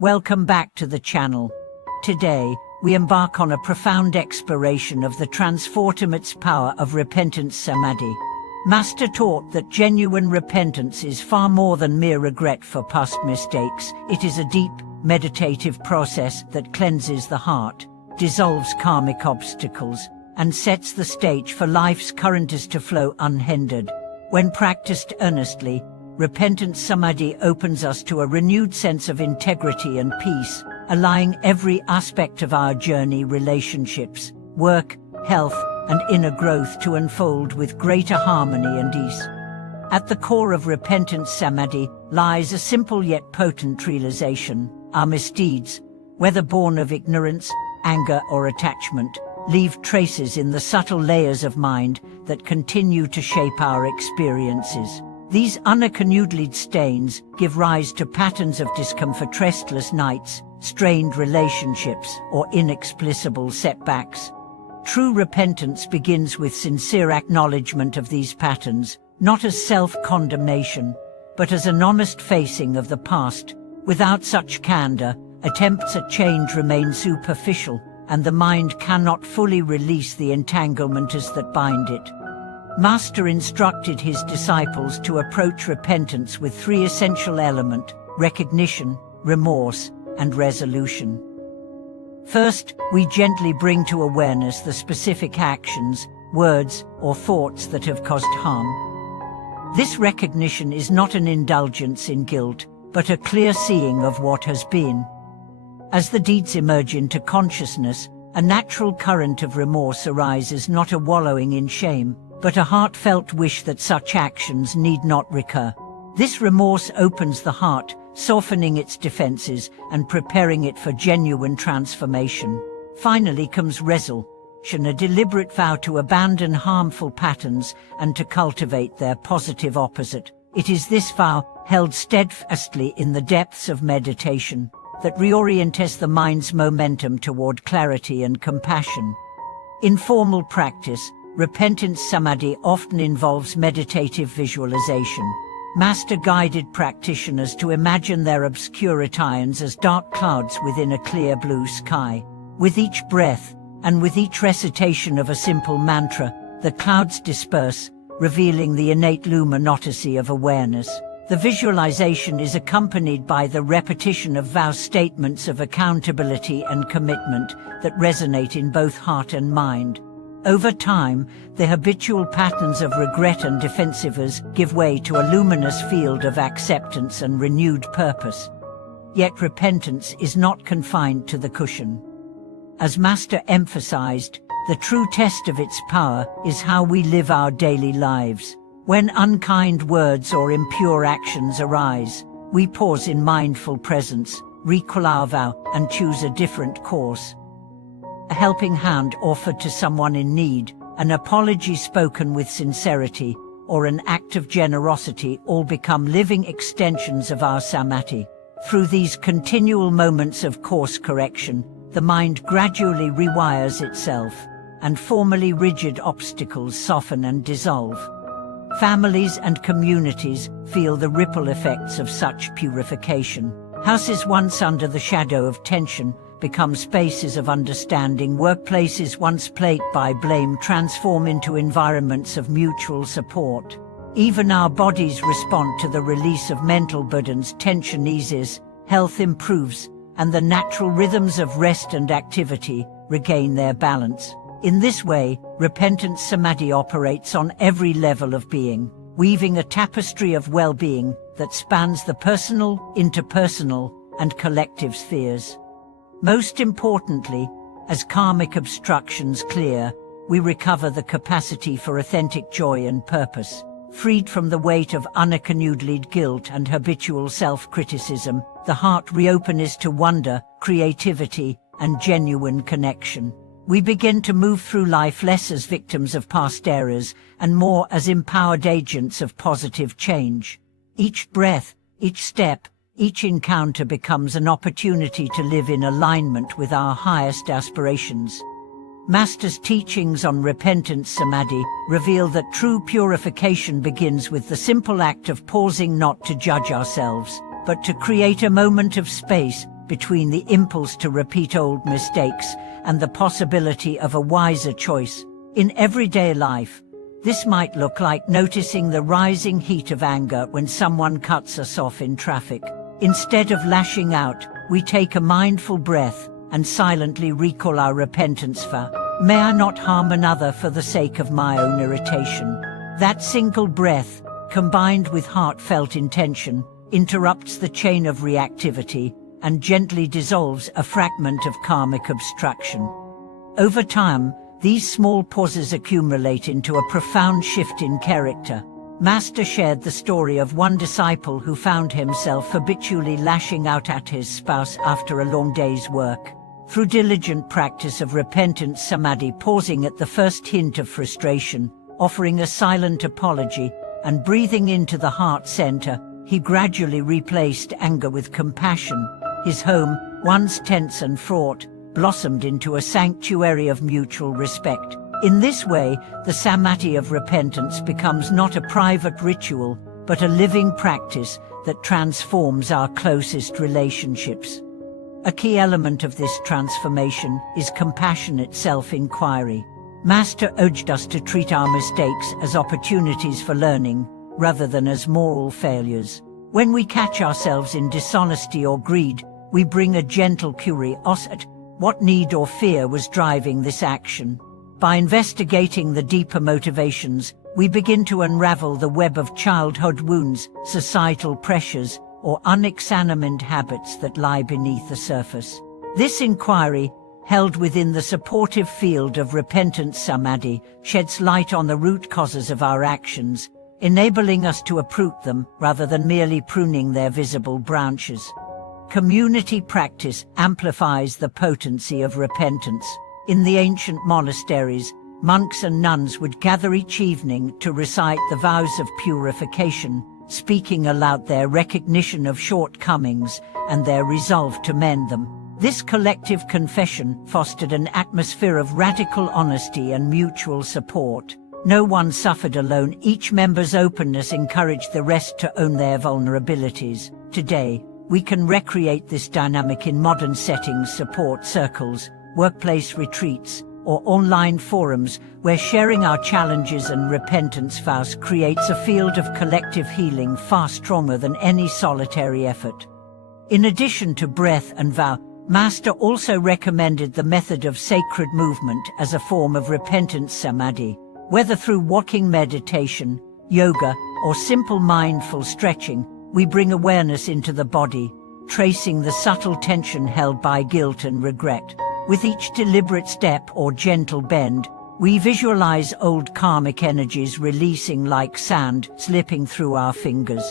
Welcome back to the channel. Today, we embark on a profound exploration of the transformative power of repentance Samadhi. Master taught that genuine repentance is far more than mere regret for past mistakes. It is a deep, meditative process that cleanses the heart, dissolves karmic obstacles, and sets the stage for life's currents to flow unhindered. When practiced earnestly, repentance Samadhi opens us to a renewed sense of integrity and peace, allowing every aspect of our journey, relationships, work, health, and inner growth to unfold with greater harmony and ease. At the core of repentance Samadhi lies a simple yet potent realization: our misdeeds, whether born of ignorance, anger, or attachment, leave traces in the subtle layers of mind that continue to shape our experiences. These unaccumulated stains give rise to patterns of discomfort, restless nights, strained relationships, or inexplicable setbacks. True repentance begins with sincere acknowledgement of these patterns, not as self-condemnation, but as an honest facing of the past. Without such candor, attempts at change remain superficial, and the mind cannot fully release the entanglements that bind it. Master instructed his disciples to approach repentance with three essential elements: recognition, remorse, and resolution. First, we gently bring to awareness the specific actions, words, or thoughts that have caused harm. This recognition is not an indulgence in guilt, but a clear seeing of what has been. As the deeds emerge into consciousness, a natural current of remorse arises, not a wallowing in shame, but a heartfelt wish that such actions need not recur. This remorse opens the heart, softening its defenses and preparing it for genuine transformation. Finally comes resolution, a deliberate vow to abandon harmful patterns and to cultivate their positive opposite. It is this vow, held steadfastly in the depths of meditation, that reorients the mind's momentum toward clarity and compassion. In formal practice, repentance Samadhi often involves meditative visualization. Master guided practitioners to imagine their obscurities as dark clouds within a clear blue sky. With each breath, and with each recitation of a simple mantra, the clouds disperse, revealing the innate luminosity of awareness. The visualization is accompanied by the repetition of vow statements of accountability and commitment that resonate in both heart and mind. Over time, the habitual patterns of regret and defensiveness give way to a luminous field of acceptance and renewed purpose. Yet repentance is not confined to the cushion. As Master emphasized, the true test of its power is how we live our daily lives. When unkind words or impure actions arise, we pause in mindful presence, recall our vow, and choose a different course. A helping hand offered to someone in need, an apology spoken with sincerity, or an act of generosity all become living extensions of our Samadhi. Through these continual moments of course correction, the mind gradually rewires itself, and formerly rigid obstacles soften and dissolve. Families and communities feel the ripple effects of such purification. Houses once under the shadow of tension become spaces of understanding. Workplaces once plagued by blame transform into environments of mutual support. Even our bodies respond to the release of mental burdens. Tension eases, health improves, and the natural rhythms of rest and activity regain their balance. In this way, repentance Samadhi operates on every level of being, weaving a tapestry of well-being that spans the personal, interpersonal, and collective spheres. Most importantly, as karmic obstructions clear, we recover the capacity for authentic joy and purpose. Freed from the weight of unaccumulated guilt and habitual self-criticism, the heart reopens to wonder, creativity, and genuine connection. We begin to move through life less as victims of past errors and more as empowered agents of positive change. Each breath, each step, each encounter becomes an opportunity to live in alignment with our highest aspirations. Master's teachings on repentance Samadhi reveal that true purification begins with the simple act of pausing, not to judge ourselves, but to create a moment of space between the impulse to repeat old mistakes and the possibility of a wiser choice. In everyday life, this might look like noticing the rising heat of anger when someone cuts us off in traffic. Instead of lashing out, we take a mindful breath and silently recall our repentance vow. May I not harm another for the sake of my own irritation. That single breath, combined with heartfelt intention, interrupts the chain of reactivity and gently dissolves a fragment of karmic obstruction. Over time, these small pauses accumulate into a profound shift in character. Master shared the story of one disciple who found himself habitually lashing out at his spouse after a long day's work. Through diligent practice of repentant samadhi, pausing at the first hint of frustration, offering a silent apology, and breathing into the heart center, he gradually replaced anger with compassion. His home, once tense and fraught, blossomed into a sanctuary of mutual respect. In this way, the samadhi of repentance becomes not a private ritual, but a living practice that transforms our closest relationships. A key element of this transformation is compassionate self-inquiry. Master urged us to treat our mistakes as opportunities for learning, rather than as moral failures. When we catch ourselves in dishonesty or greed, we bring a gentle curiosity at what need or fear was driving this action. By investigating the deeper motivations, we begin to unravel the web of childhood wounds, societal pressures, or unexamined habits that lie beneath the surface. This inquiry, held within the supportive field of repentant samadhi, sheds light on the root causes of our actions, enabling us to uproot them rather than merely pruning their visible branches. Community practice amplifies the potency of repentance. In the ancient monasteries, monks and nuns would gather each evening to recite the vows of purification, speaking aloud their recognition of shortcomings and their resolve to mend them. This collective confession fostered an atmosphere of radical honesty and mutual support. No one suffered alone. Each member's openness encouraged the rest to own their vulnerabilities. Today, we can recreate this dynamic in modern settings: support circles, workplace retreats, or online forums, where sharing our challenges and repentance vows creates a field of collective healing far stronger than any solitary effort. In addition to breath and vow, Master also recommended the method of sacred movement as a form of repentant samadhi. Whether through walking meditation, yoga, or simple mindful stretching, we bring awareness into the body, tracing the subtle tension held by guilt and regret. With each deliberate step or gentle bend, we visualize old karmic energies releasing like sand slipping through our fingers.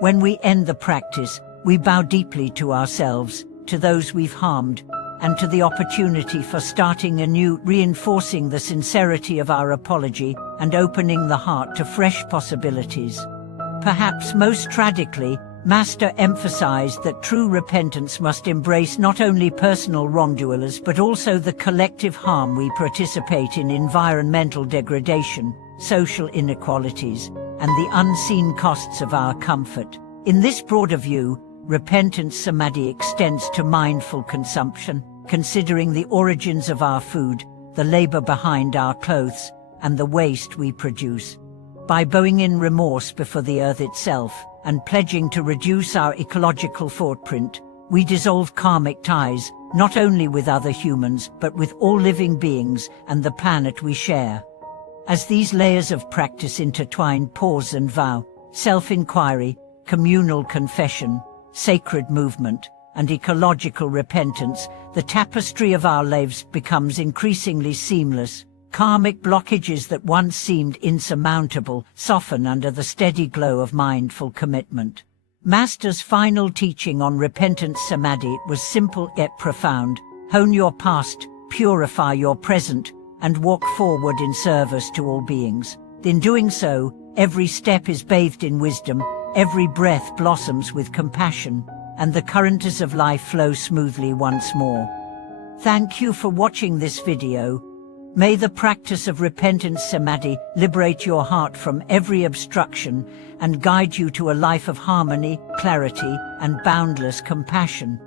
When we end the practice, we bow deeply to ourselves, to those we've harmed, and to the opportunity for starting anew, reinforcing the sincerity of our apology and opening the heart to fresh possibilities. Perhaps most tragically, Master emphasized that true repentance must embrace not only personal wrongdoers but also the collective harm we participate in: environmental degradation, social inequalities, and the unseen costs of our comfort. In this broader view, repentant samadhi extends to mindful consumption, considering the origins of our food, the labor behind our clothes, and the waste we produce. By bowing in remorse before the earth itself, and pledging to reduce our ecological footprint, we dissolve karmic ties, not only with other humans, but with all living beings and the planet we share. As these layers of practice intertwine: pause and vow, self-inquiry, communal confession, sacred movement, and ecological repentance, the tapestry of our lives becomes increasingly seamless. Karmic blockages that once seemed insurmountable soften under the steady glow of mindful commitment. Master's final teaching on repentant samadhi was simple yet profound: hone your past, purify your present, and walk forward in service to all beings. In doing so, every step is bathed in wisdom, every breath blossoms with compassion, and the currents of life flow smoothly once more. Thank you for watching this video. May the practice of repentant samadhi liberate your heart from every obstruction and guide you to a life of harmony, clarity, and boundless compassion.